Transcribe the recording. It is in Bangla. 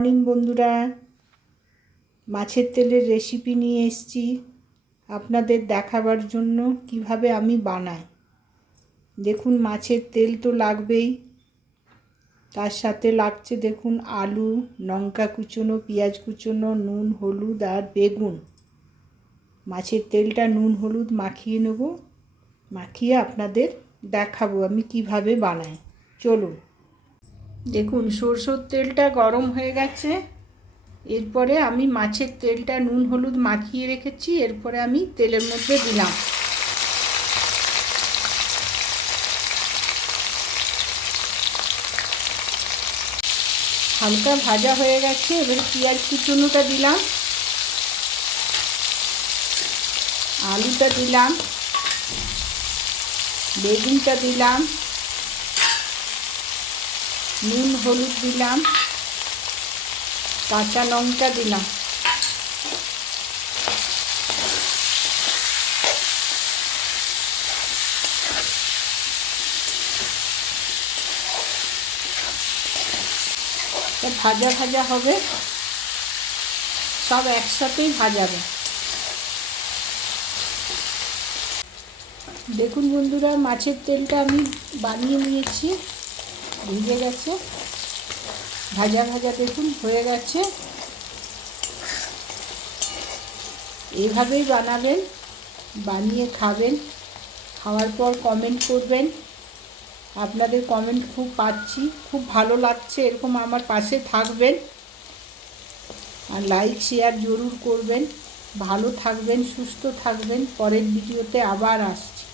মর্নিং বন্ধুরা, মাছের তেলের রেসিপি নিয়ে এসেছি আপনাদের দেখাবার জন্য কিভাবে আমি বানাই। দেখুন, মাছের তেল তো লাগবেই, তার সাথে লাগছে দেখুন আলু, লঙ্কা কুচোনো, পেঁয়াজ কুচোনো, নুন, হলুদ আর বেগুন। মাছের তেলটা নুন হলুদ মাখিয়ে নেব, মাখিয়ে আপনাদের দেখাবো আমি কিভাবে বানাই। চলুন। দেখুন, সরষের তেলটা গরম হয়ে গেছে। এরপরে আমি মাছের তেলটা নুন হলুদ মাখিয়ে রেখেছি, এরপরে আমি তেলের মধ্যে দিলাম। হালকা ভাজা হয়ে গেছে, এবারে পেঁয়াজ কুচুনোটা দিলাম, আলুটা দিলাম, বেগুনটা দিলাম, নুন হলুদ দিলাম, কাঁচা লঙ্কা দিলাম। ভাজা ভাজা হবে, সব একসাথেই ভাজাবে। দেখুন বন্ধুরা, মাছের তেলটা আমি বানিয়ে নিয়েছি, ভিজে গেছে, ভাজা ভাজা দেখুন হয়ে গেছে। এভাবেই বানাবেন, বানিয়ে খাবেন, খাওয়ার পর কমেন্ট করবেন। আপনাদের কমেন্ট খুব পাচ্ছি, খুব ভালো লাগছে, এরকম আমার পাশে থাকবেন আর লাইক শেয়ার জরুর করবেন। ভালো থাকবেন, সুস্থ থাকবেন। পরের ভিডিওতে আবার আসছি।